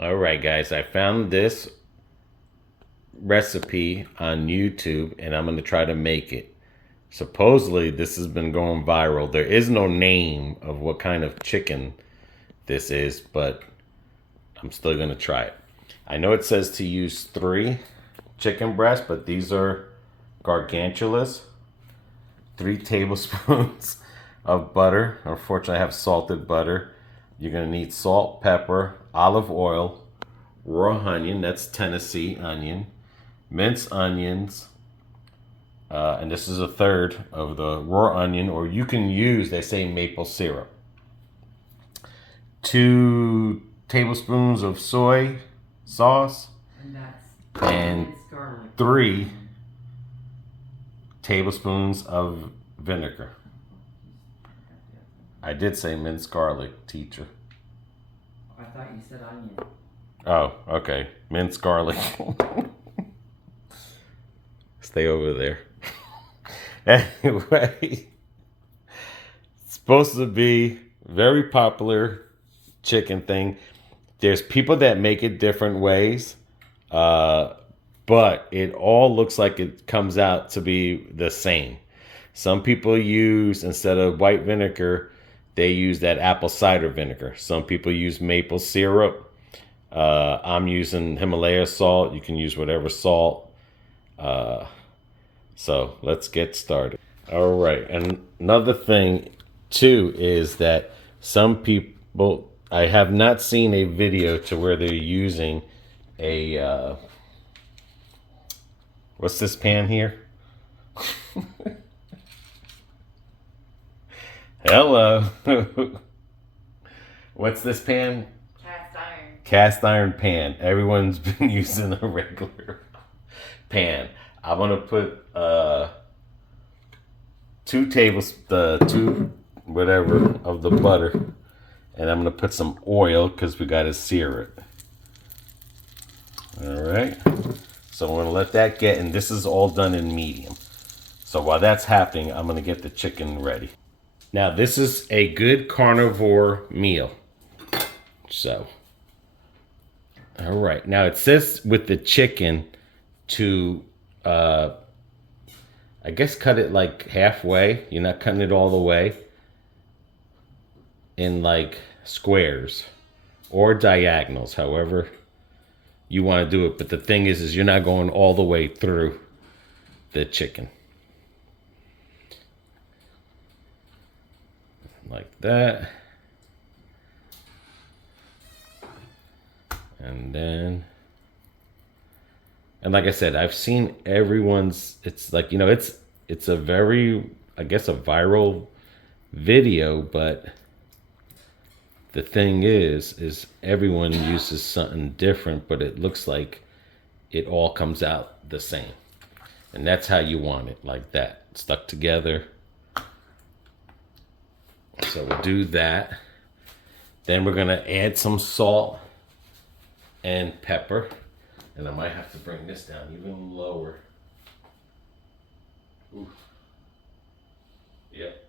All right, guys, I found this recipe on YouTube and I'm going to try to make it. Supposedly, this has been going viral. There is no name of what kind of chicken this is, but I'm still going to try it. I know it says to use 3 chicken breasts, but these are gargantulas. 3 tablespoons of butter. Unfortunately, I have salted butter. You're going to need salt, pepper, olive oil, raw onion, that's Tennessee onion, minced onions, and this is a third of the raw onion, or you can use, they say, maple syrup. 2 tablespoons of soy sauce, and 3 tablespoons of vinegar. I did say minced garlic, teacher. I thought you said onion. Oh, okay. Minced garlic. Stay over there. Anyway, it's supposed to be very popular chicken thing. There's people that make it different ways, but it all looks like it comes out to be the same. Some people use, instead of white vinegar, they use that apple cider vinegar. Some people use maple syrup. I'm using Himalaya salt. You can use whatever salt. So let's get started. All right. And another thing, too, is that some people, I have not seen a video to where they're using a, what's this pan here? Hello. What's this pan? Cast iron. Cast iron pan. Everyone's been using a regular pan. I'm gonna put 2 whatever of the butter, and I'm gonna put some oil because we gotta sear it. All right. So I'm gonna let that get, and this is all done in medium. So while that's happening, I'm gonna get the chicken ready. Now, this is a good carnivore meal. So, all right. Now, it says with the chicken to, I guess, cut it like halfway. You're not cutting it all the way. In like squares or diagonals, however you want to do it. But the thing is you're not going all the way through the chicken. Like that. And then, and like I said, I've seen everyone's, it's like, it's a very, I guess, a viral video, but the thing is everyone uses something different, but it looks like it all comes out the same. And that's how you want it, like that, stuck together. So we'll do that. Then we're gonna add some salt and pepper. And I might have to bring this down even lower. Oof. Yep,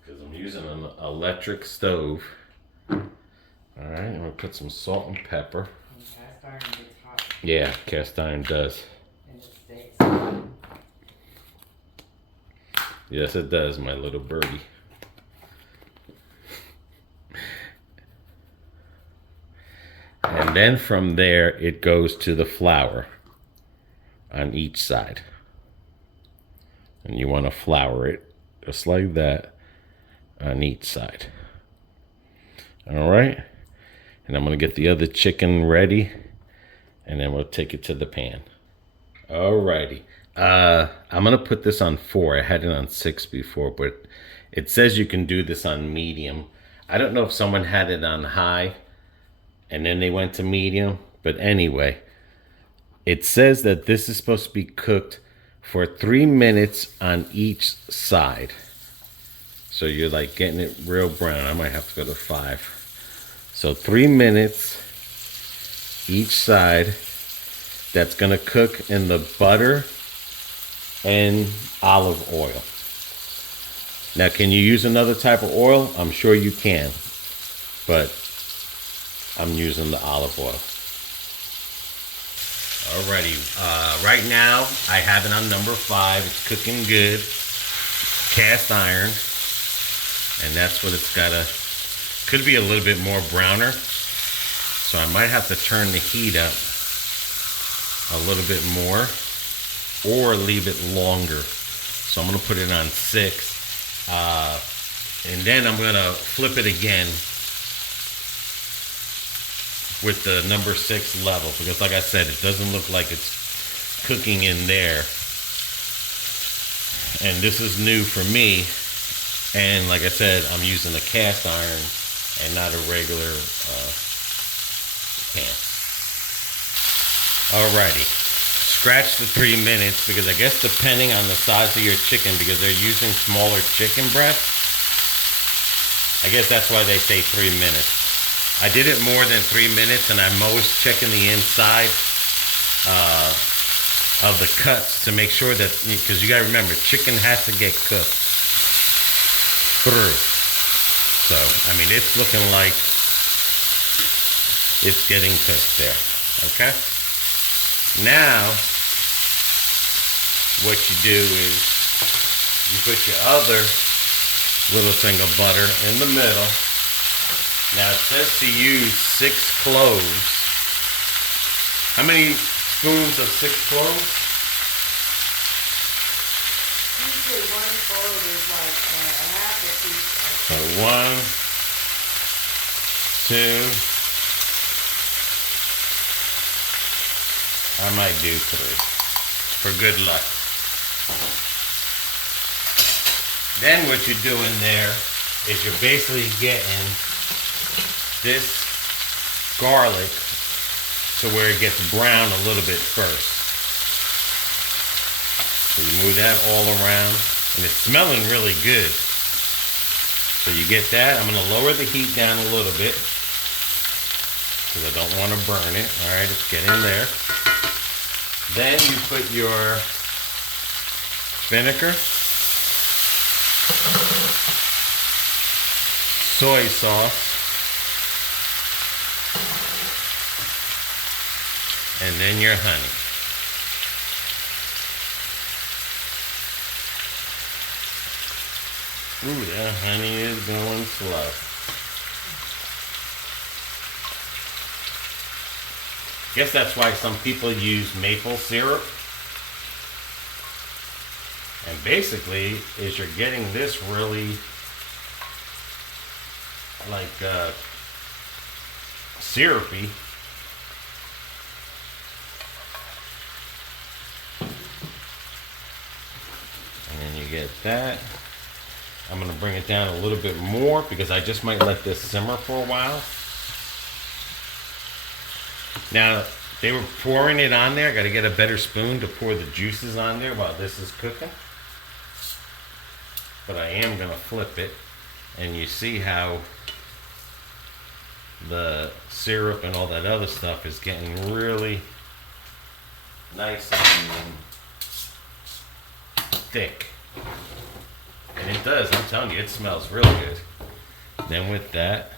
because I'm using an electric stove. All right, I'm gonna put some salt and pepper. And cast iron gets hot. Yeah, cast iron does. And it stays hot. Yes, it does, my little birdie. And then from there, it goes to the flour on each side. And you want to flour it just like that on each side. All right. And I'm going to get the other chicken ready, and then we'll take it to the pan. All righty. I'm going to put this on 4. I had it on 6 before, but it says you can do this on medium. I don't know if someone had it on high and then they went to medium. But anyway, it says that this is supposed to be cooked for 3 minutes on each side. So you're like getting it real brown. I might have to go to 5. So 3 minutes each side. That's going to cook in the butter and olive oil. Now, can you use another type of oil? I'm sure you can, but I'm using the olive oil. Alrighty, right now I have it on number 5. It's cooking good, cast iron, and that's what it's got. Could be a little bit more browner, so I might have to turn the heat up a little bit more or leave it longer. So I'm gonna put it on 6, and then I'm gonna flip it again with the number 6 level, because like I said, it doesn't look like it's cooking in there. And this is new for me, and like I said, I'm using a cast iron and not a regular pan. Alrighty, scratch the 3 minutes, because I guess depending on the size of your chicken, because they're using smaller chicken breasts, I guess that's why they say 3 minutes. I did it more than 3 minutes, and I'm always checking the inside of the cuts to make sure that, because you gotta remember, chicken has to get cooked through. So, I mean, it's looking like it's getting cooked there, okay? Now, what you do is you put your other little thing of butter in the middle. Now it says to use 6 cloves. How many spoons of 6 cloves? Usually 1 clove is like a half a teaspoon. So 1, 2. I might do 3 for good luck. Then what you're doing there is you're basically getting this garlic to where it gets brown a little bit first. So you move that all around, and it's smelling really good. So you get that. I'm going to lower the heat down a little bit because I don't want to burn it. All right, it's getting there. Then you put your vinegar, soy sauce, and then your honey. Ooh, that honey is going slow. Guess that's why some people use maple syrup. And basically, is you're getting this really like syrupy. And then you get that. I'm going to bring it down a little bit more because I just might let this simmer for a while. Now, they were pouring it on there. I got to get a better spoon to pour the juices on there while this is cooking. But I am going to flip it. And you see how the syrup and all that other stuff is getting really nice and thick. And it does, I'm telling you, it smells really good. Then with that,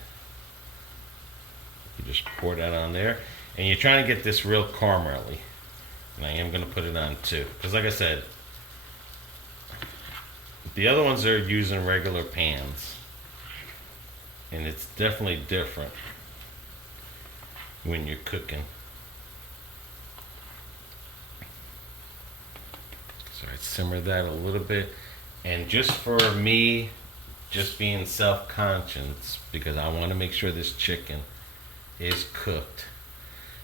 you just pour that on there. And you're trying to get this real caramelly. And I am going to put it on too. Because like I said, the other ones are using regular pans. And it's definitely different when you're cooking. So I simmer that a little bit. And just for me, just being self-conscious, because I want to make sure this chicken is cooked,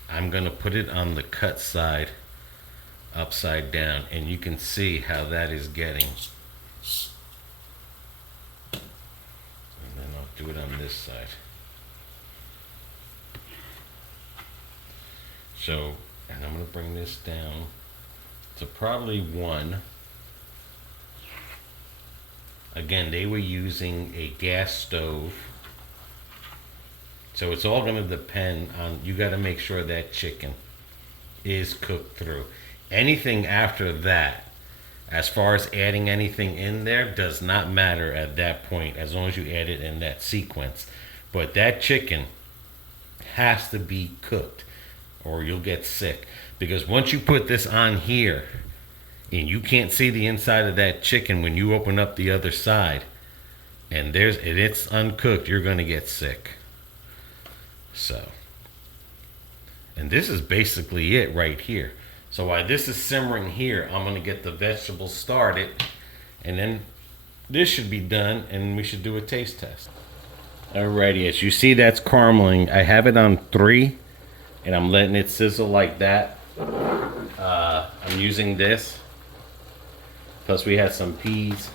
I'm going to put it on the cut side, upside down, and you can see how that is getting. And then I'll do it on this side. So, and I'm going to bring this down to probably 1. Again, they were using a gas stove. So it's all going to depend on, you got to make sure that chicken is cooked through. Anything after that, as far as adding anything in there, does not matter at that point, as long as you add it in that sequence. But that chicken has to be cooked. or you'll get sick. Because once you put this on here and you can't see the inside of that chicken when you open up the other side and it's uncooked, you're going to get sick. So, and this is basically it right here. So while this is simmering here, I'm going to get the vegetables started, and then this should be done, and we should do a taste test. Alrighty, as you see, that's carameling. I have it on 3, and I'm letting it sizzle like that. I'm using this. Plus we had some peas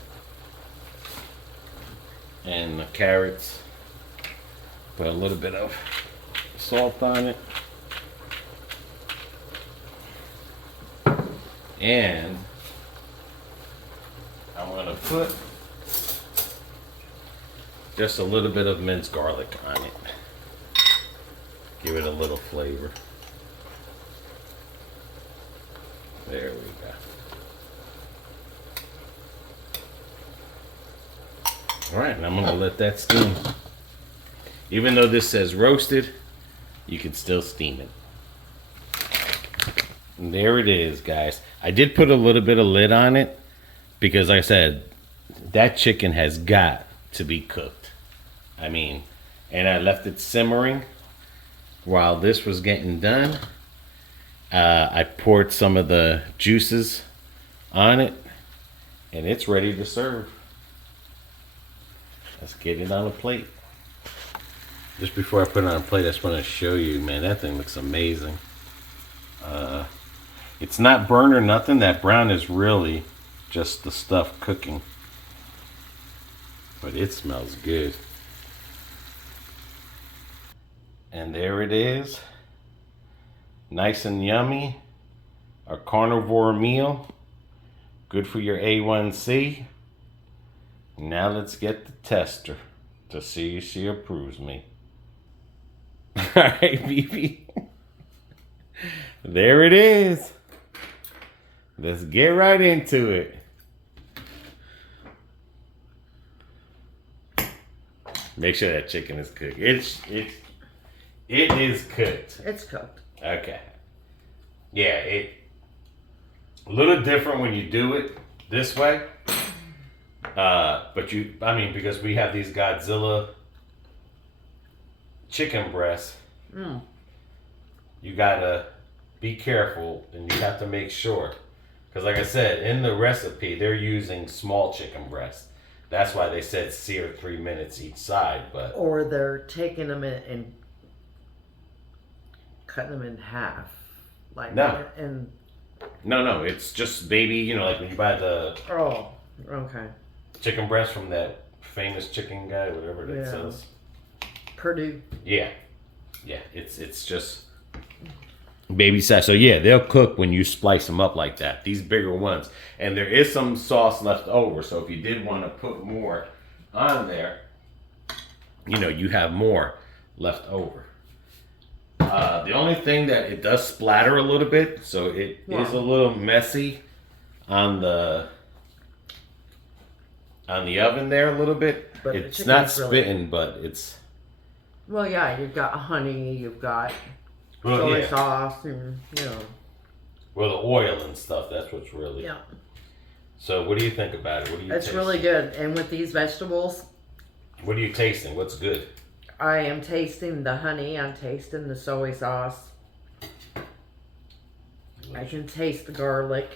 and the carrots. Put a little bit of salt on it. And I'm going to put just a little bit of minced garlic on it. Give it a little flavor. There we go. Alright, and I'm going to let that steam. Even though this says roasted, you can still steam it. And there it is, guys. I did put a little bit of lid on it because, like I said, that chicken has got to be cooked. I mean, and I left it simmering while this was getting done. I poured some of the juices on it, and it's ready to serve. Let's get it on a plate. Just before I put it on a plate, I just want to show you, man, that thing looks amazing. It's not burned or nothing. That brown is really just the stuff cooking. But it smells good. And there it is. Nice and yummy. A carnivore meal. Good for your A1C. Now let's get the tester to see if she approves me. Alright, BB. There it is. Let's get right into it. Make sure that chicken is cooked. It is cooked. It's cooked. Okay. Yeah, a little different when you do it this way. But because we have these Godzilla chicken breasts, you gotta be careful and you have to make sure. Because like I said, in the recipe, they're using small chicken breasts. That's why they said sear 3 minutes each side. But or they're taking them in and cutting them in half. Like no. And No, it's just baby, like when you buy the okay. chicken breast from that famous chicken guy, whatever that says. Purdue. Yeah. It's just baby size. So yeah, they'll cook when you splice them up like that. These bigger ones, and there is some sauce left over. So if you did want to put more on there, you have more left over. The only thing that it does splatter a little bit, so it is a little messy on the oven there a little bit. But it's not spitting, but it's. Well, yeah, you've got honey, you've got soy sauce, and Well, the oil and stuff. That's what's really. Yeah. So, what do you think about it? What do you? It's really good, and with these vegetables. What are you tasting? What's good? I am tasting the honey. I'm tasting the soy sauce. I can taste the garlic.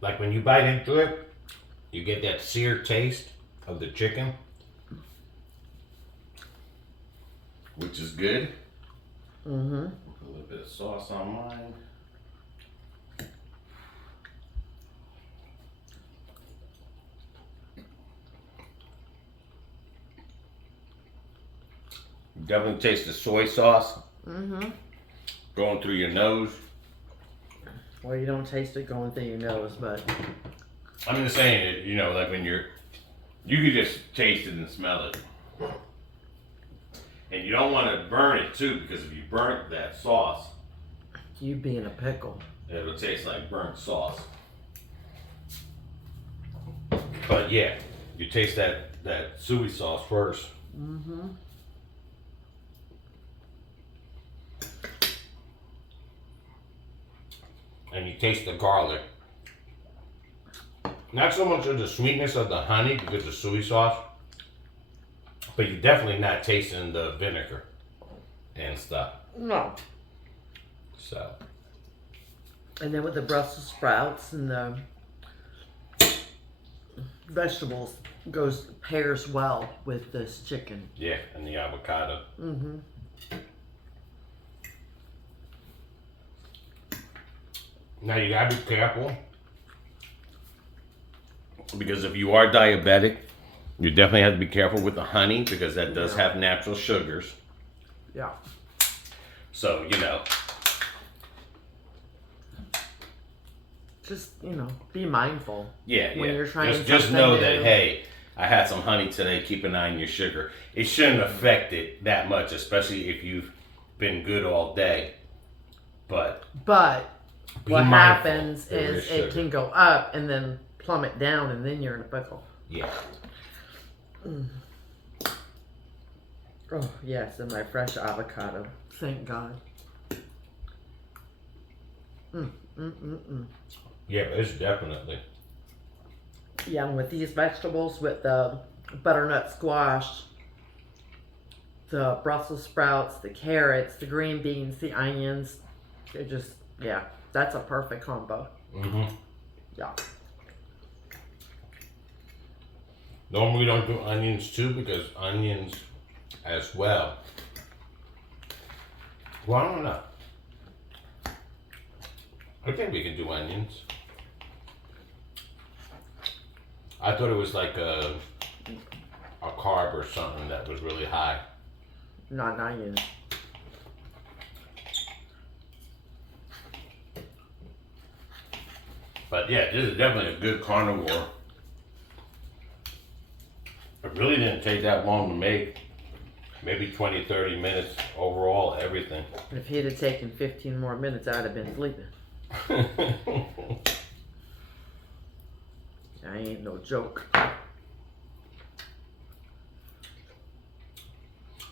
Like when you bite into it, you get that seared taste of the chicken, which is good. Mm-hmm. Put a little bit of sauce on mine. Definitely taste the soy sauce going through your nose. Well, you don't taste it going through your nose, but I'm just saying it, like when you could just taste it and smell it. And you don't want to burn it too, because if you burn that sauce, you'd be in a pickle. It'll taste like burnt sauce. But yeah, You taste that soy sauce first. Mm-hmm. And you taste the garlic. Not so much of the sweetness of the honey because of soy sauce, but you're definitely not tasting the vinegar and stuff. No. So. And then with the Brussels sprouts and the vegetables pairs well with this chicken. Yeah, and the avocado. Mm-hmm. Now you gotta be careful because if you are diabetic, you definitely have to be careful with the honey because that does have natural sugars. Yeah. So, you know. Just, be mindful. Yeah, when you're trying just know new. that, hey, I had some honey today, keep an eye on your sugar. It shouldn't affect it that much, especially if you've been good all day. But what happens is it can go up and then plummet down and then you're in a pickle. Yeah. Oh, yes, and my fresh avocado. Thank God. Yeah, it's definitely. Yeah, and with these vegetables, with the butternut squash, the Brussels sprouts, the carrots, the green beans, the onions, it just, that's a perfect combo. Mm-hmm. Yeah. Normally we don't do onions too because onions as well. Well, I don't know. I think we can do onions. I thought it was like a carb or something that was really high. Not onions. But yeah, this is definitely a good carnivore. It really didn't take that long to make. Maybe 20, 30 minutes overall, everything. If he'd have taken 15 more minutes, I'd have been sleeping. I ain't no joke.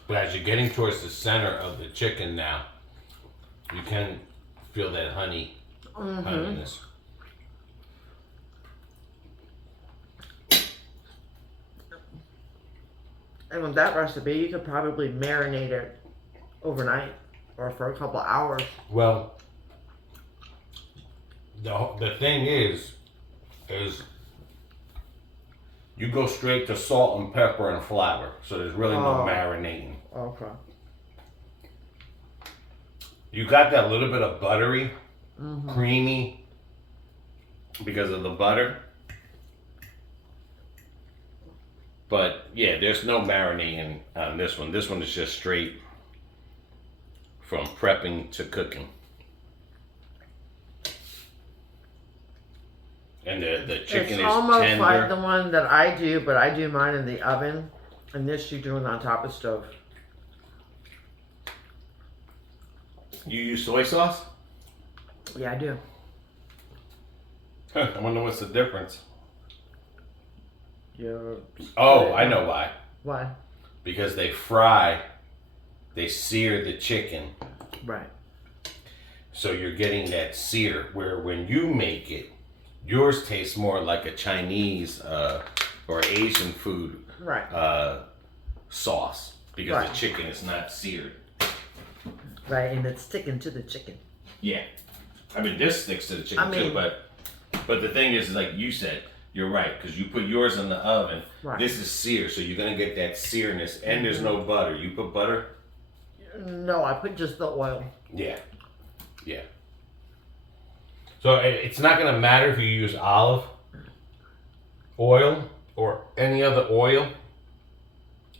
But as you're getting towards the center of the chicken now, you can feel that honeyness. And with that recipe, you could probably marinate it overnight or for a couple hours. Well, the thing is you go straight to salt and pepper and flour, so there's really no marinating. Okay. You got that little bit of buttery, creamy because of the butter. But yeah, there's no marinating on this one. This one is just straight from prepping to cooking. And the chicken is almost tender. like the one that I do, but I do mine in the oven, and this you do it on top of the stove. You use soy sauce? Yeah, I do. I wonder what's the difference. Oh, I know why. Why? Because they sear the chicken. Right. So you're getting that sear, where when you make it, yours tastes more like a Chinese or Asian food sauce because the chicken is not seared. Right, and it's sticking to the chicken. Yeah. I mean, this sticks to the chicken too, but the thing is, like you said, you're right, because you put yours in the oven. Right. This is seared, so you're going to get that searness, and there's no butter. You put butter? No, I put just the oil. Yeah. Yeah. So it's not going to matter if you use olive oil or any other oil,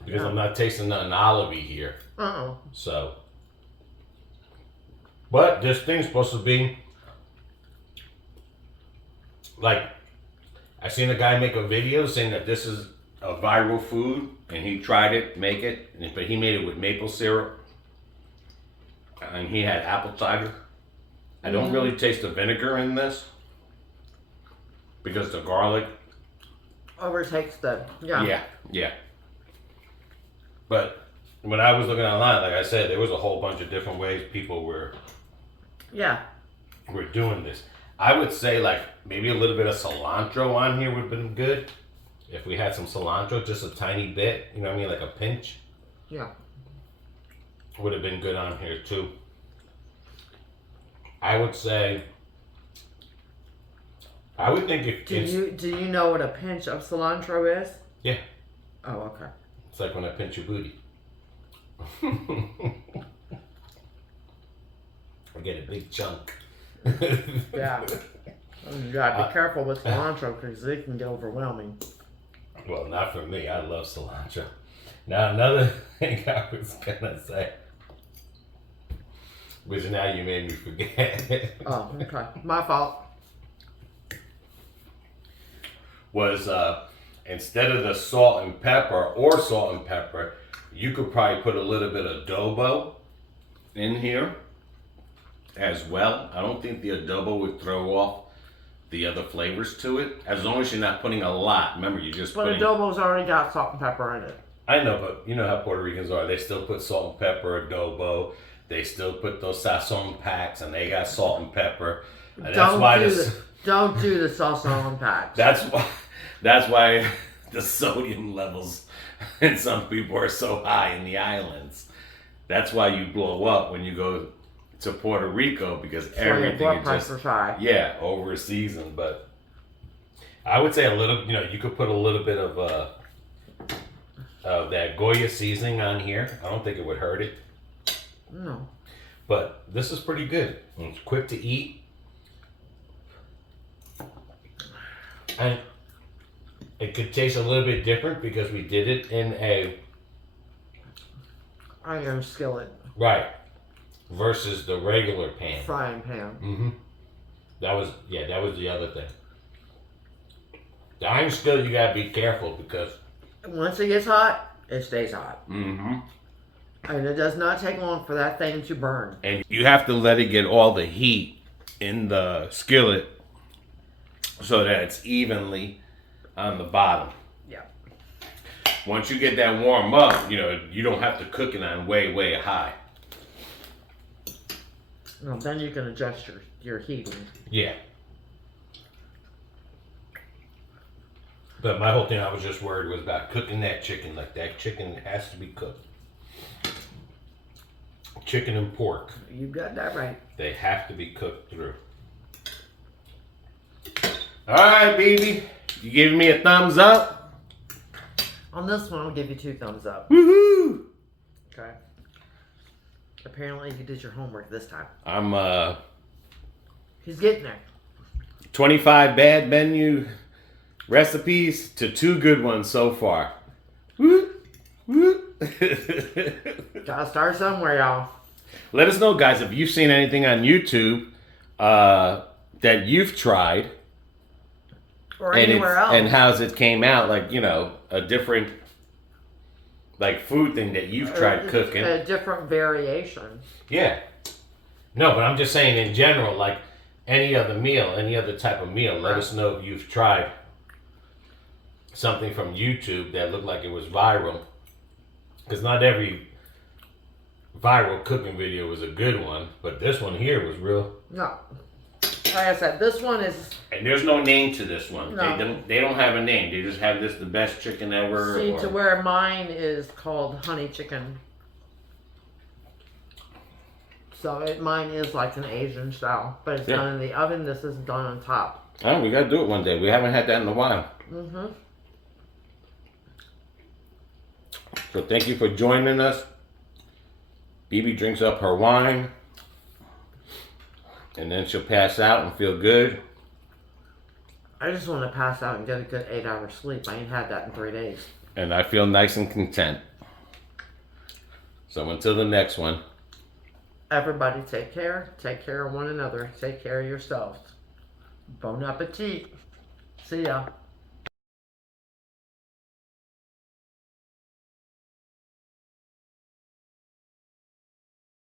because I'm not tasting nothing olivey here. So, but this thing's supposed to be like, I seen a guy make a video saying that this is a viral food, and he tried it, but he made it with maple syrup, and he had apple cider. I don't really taste the vinegar in this because the garlic overtakes the, yeah. Yeah, yeah. But when I was looking online, like I said, there was a whole bunch of different ways people were doing this. I would say like maybe a little bit of cilantro on here would have been good. If we had some cilantro, just a tiny bit, you know what I mean, like a pinch. Yeah. Would have been good on here too. I would say, I would think if do you know what a pinch of cilantro is? Yeah. Oh, okay. It's like when I pinch your booty. I get a big chunk. Yeah. You gotta be careful with cilantro because it can get overwhelming. Well, not for me. I love cilantro. Now, another thing I was gonna say, which now you made me forget. Oh, okay. My fault. Was instead of the salt and pepper or salt and pepper, you could probably put a little bit of adobo in here as well. I don't think the adobo would throw off the other flavors to it, as long as you're not putting a lot. Remember, you're just But putting... adobo's already got salt and pepper in it. I know, but you know how Puerto Ricans are. They still put salt and pepper, adobo. They still put those sazon packs, and they got salt and pepper. And Don't do the sazon packs. That's why the sodium levels in some people are so high in the islands. That's why you blow up when you go to Puerto Rico, because everything is just over seasoned. But I would say a little, you could put a little bit of that Goya seasoning on here. I don't think it would hurt it. No. But this is pretty good. It's quick to eat. And it could taste a little bit different because we did it in a iron skillet. Right. Versus the regular pan. Frying pan. Mm-hmm. That was the other thing. The iron skillet, you gotta be careful because once it gets hot, it stays hot. Mm-hmm. And it does not take long for that thing to burn. And you have to let it get all the heat in the skillet so that it's evenly on the bottom. Yeah. Once you get that warm up, you don't have to cook it on way, way high. Well, then you can adjust your heating. Yeah. But my whole thing I was just worried was about cooking that chicken. Like, that chicken has to be cooked. Chicken and pork. You got that right. They have to be cooked through. Alright, baby. You giving me a thumbs up? On this one, I'll give you 2 thumbs up. Woohoo! Okay. Apparently, you did your homework this time. I'm, He's getting there. 25 bad menu recipes to 2 good ones so far. Woo! Woo! Gotta start somewhere, y'all. Let us know, guys, if you've seen anything on YouTube that you've tried. Or anywhere else. And how's it came out, like, a different, like, food thing that you've tried cooking. A different variation. Yeah. No, but I'm just saying in general, like, any other meal, any other type of meal, let us know if you've tried something from YouTube that looked like it was viral. Because not every viral cooking video was a good one, but this one here was real. No. Like I said, this one is... And there's no name to this one. No. They don't have a name. They just have this, the best chicken ever. See, to where mine is called honey chicken. So mine is like an Asian style, but it's done in the oven. This is done on top. Oh, we gotta do it one day. We haven't had that in a while. Mm-hmm. So thank you for joining us. Bibi drinks up her wine. And then she'll pass out and feel good. I just want to pass out and get a good 8 hours sleep. I ain't had that in 3 days. And I feel nice and content. So until the next one. Everybody take care. Take care of one another. Take care of yourselves. Bon appetit. See ya.